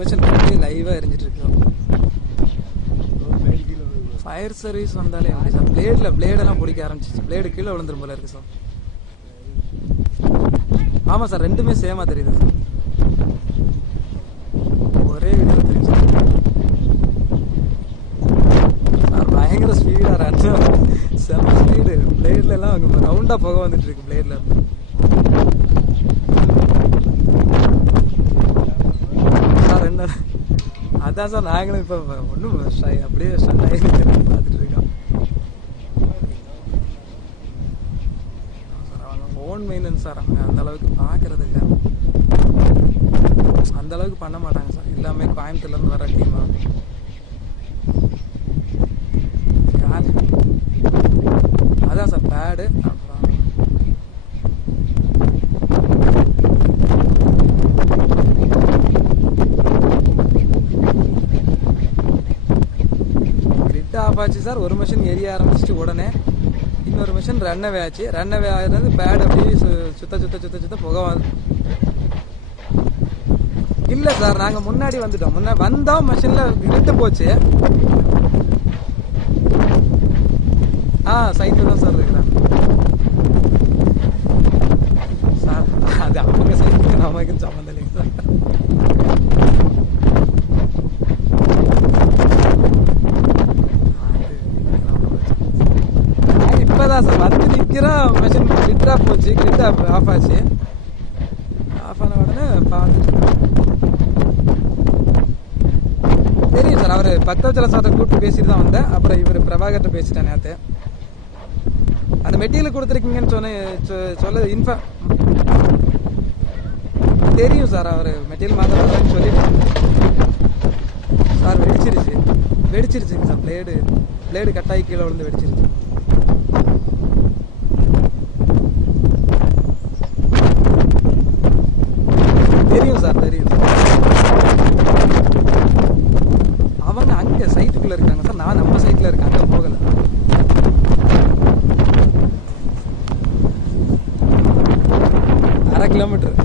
Machine அப்படியே லைவாக எரிஞ்சிட்டு இருக்கோம். ஃபயர் சர்வீஸ் வந்தாலே எப்படி சார், பிளேடெல்லாம் பிடிக்க ஆரம்பிச்சிச்சு. பிளேடு கீழே விழுந்துரும் போல இருக்கு சார். ஆமாம் சார், ரெண்டுமே சேமாக தெரியுது சார். ஒரே வீடியோ தெரியுது சார். பயங்கர ஸ்பீடாக ரன், செம்ம ஸ்பீடு. பிளேட்ல எல்லாம் அங்கே ரவுண்டாக புகை வந்துட்டு இருக்கு பிளேட்ல இருந்து சார். என்ன அதான் சார், நாங்களும் இப்போ ஒன்றும் அப்படியே ஸ்டன் ஆகி பார்த்துட்டு இருக்கோம் சார். அவங்க ஓன் மெயின்டெனன்ஸ் சார், அவங்க அந்த அளவுக்கு பார்க்கறது இல்லை, அந்த அளவுக்கு பண்ண மாட்டாங்க சார். எல்லாமே கோயம்புத்தூர்லேருந்து வர டீமா. அதான் சார் பேடு. அப்புறம் கிரிட் ஆஃப் ஆச்சு சார். ஒரு மிஷின் எரிய ஆரம்பிச்சிட்டு உடனே இன்னொரு மிஷின் ரன்னவே ஆச்சு. ரன்னவே ஆகிறது பேடு அப்படியே சுத்த புகை இல்லை சார். நாங்கள் முன்னாடி வந்துட்டோம். வந்தோம், மிஷினில் கிரிட்டு போச்சு. சைட்டில் தான் சார் இருக்கிறேன் சார். அது அவங்க சைட்டுக்கு நமக்கு சம்மந்தம் இல்லைங்க சார். இப்போதான் சார் வந்து நிற்கிறோம். மிஷின் கிரிட் ஆஃப் போச்சு. கிரிட் ஆஃப் ஆச்சு. ஆஃப் ஆன உடனே பார்த்துட்டு தெரியும் சார். அவர் பக்தவச்சல சார்ட்ட கூப்பிட்டு பேசிட்டு தான் வந்தேன். அப்புறம் இவர் பிரபாகர்ட்ட பேசிட்டேன் நேற்று. அந்த மெட்டீரியல் கொடுத்துருக்கீங்கன்னு சொல்ல இன்ஃபார்ம் தெரியும் சார். அவர் மெட்டீரியல் மாத்திரம் சொல்லிட்டு சார். வெடிச்சிருச்சுங்க சார். பிளேடு கட்டாயி கீழே விழுந்து வெடிச்சிருச்சு. தெரியும் சார், தெரியும் சார். அவங்க அங்கே சைட்டுக்குள்ளே இருக்காங்க சார். நான் நம்ம சைட்டில் இருக்கேன், அங்கே போகலை. அரை கிலோமீட்டர்